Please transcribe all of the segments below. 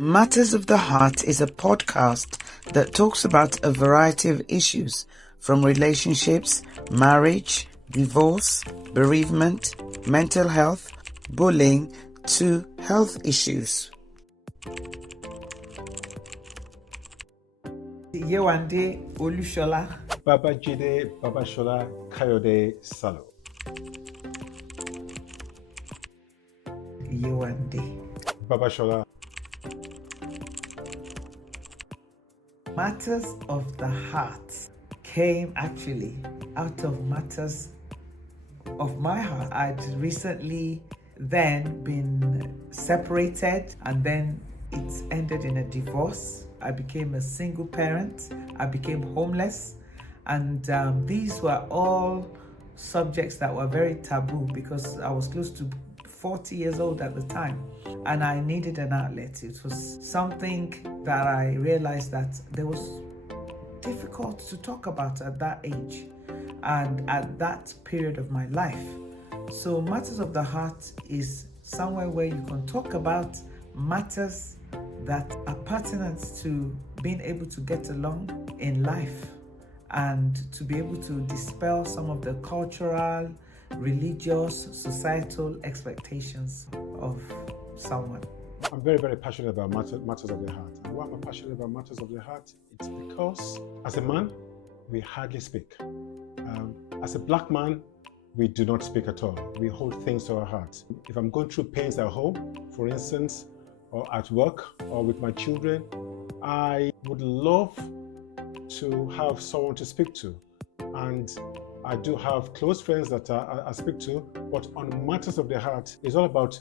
Matters of the Heart is a podcast that talks about a variety of issues from relationships, marriage, divorce, bereavement, mental health, bullying to health issues. Yewande Olushola. Babajide Babashola Kayode Salo. Yewande. Babashola. Matters of the Heart came actually out of matters of my heart. I'd recently then been separated, and then it ended in a divorce. I became a single parent. I became homeless, and these were all subjects that were very taboo because I was close to 40 years old at the time, and I needed an outlet. It was something that I realized that there was difficult to talk about at that age and at that period of my life. So Matters of the Heart is somewhere where you can talk about matters that are pertinent to being able to get along in life and to be able to dispel some of the cultural, religious, societal expectations of someone. I'm very, very passionate about matters of the heart. And why am I passionate about matters of the heart? It's because as a man, we hardly speak. As a black man, we do not speak at all. We hold things to our heart. If I'm going through pains at home, for instance, or at work, or with my children, I would love to have someone to speak to. And I do have close friends that I speak to, but on matters of the heart, it's all about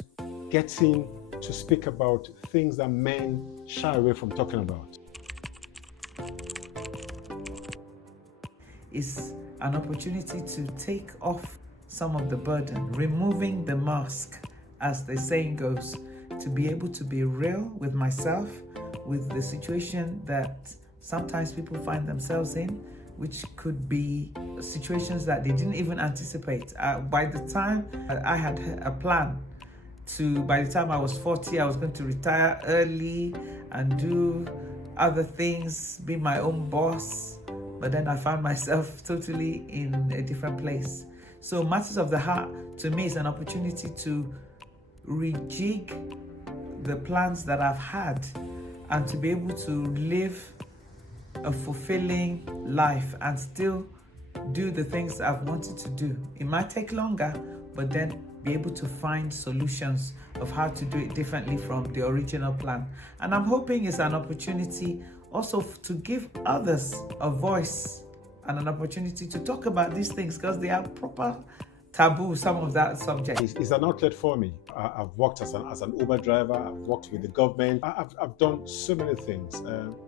getting to speak about things that men shy away from talking about. It's an opportunity to take off some of the burden, removing the mask, as the saying goes, to be able to be real with myself, with the situation that sometimes people find themselves in, which could be situations that they didn't even anticipate. By the time I had a plan by the time I was 40, I was going to retire early and do other things, be my own boss. But then I found myself totally in a different place. So Matters of the Heart, to me, is an opportunity to rejig the plans that I've had and to be able to live a fulfilling life and still do the things I've wanted to do. It might take longer, but then be able to find solutions of how to do it differently from the original plan. And I'm hoping it's an opportunity also to give others a voice and an opportunity to talk about these things because they are proper taboo, some of that subject. It's an outlet for me. I've worked as an Uber driver. I've worked with the government. I've done so many things.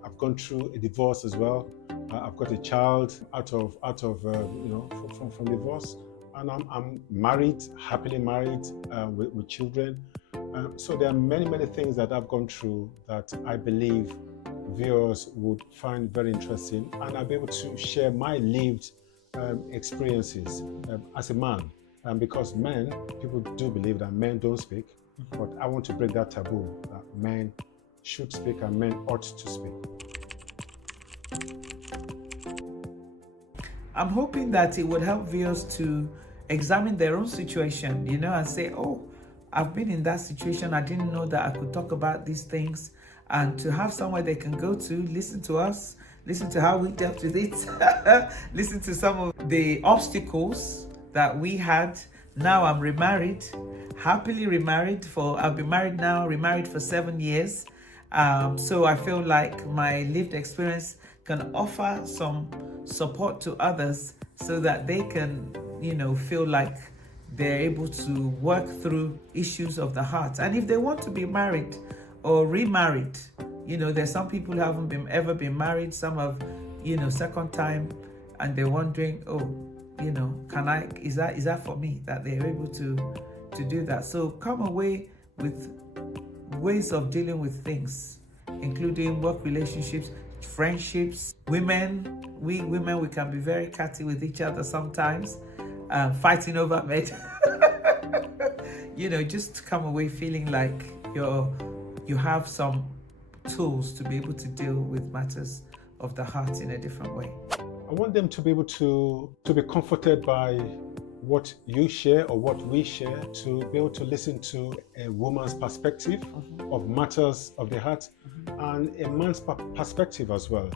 I've gone through a divorce as well. I've got a child out of from divorce, and I'm married, happily married, with children. So there are many things that I've gone through that I believe viewers would find very interesting, and I'll be able to share my lived experiences as a man. Because people do believe that men don't speak, but I want to break that taboo that men should speak and men ought to speak. I'm hoping that it would help viewers to examine their own situation, and say, oh, I've been in that situation. I didn't know that I could talk about these things, and to have somewhere they can go to, listen to us, listen to how we dealt with it, listen to some of the obstacles that we had. Now I'm remarried, happily remarried I've been married now, remarried for 7 years. So I feel like my lived experience can offer some support to others so that they can, feel like they're able to work through issues of the heart. And if they want to be married or remarried, there's some people who haven't ever been married, some have, second time, and they're wondering, is that for me, that they're able to do that. So come away with ways of dealing with things, including work relationships, friendships. We women, we can be very catty with each other sometimes, fighting over men. Just come away feeling like you have some tools to be able to deal with matters of the heart in a different way? I want them to be able to be comforted by what you share or what we share, to be able to listen to a woman's perspective of matters of the heart and a man's perspective as well.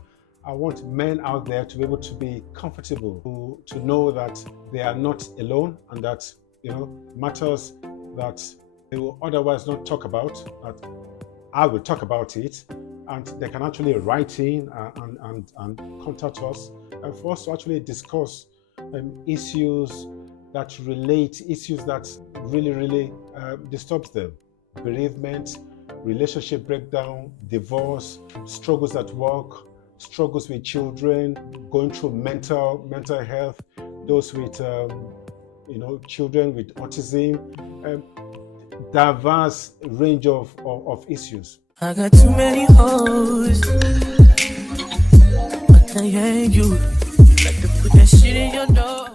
I want men out there to be able to be comfortable, to know that they are not alone, and that, you know, matters that they will otherwise not talk about, that I will talk about it, and they can actually write in and contact us, and for us to actually discuss issues that relate, issues that really disturbs them. Bereavement, relationship breakdown, divorce, struggles at work, struggles with children, going through mental health, those with children with autism, diverse range of issues. I got too many hoes. I can't hang you. You like to put that shit in your nose.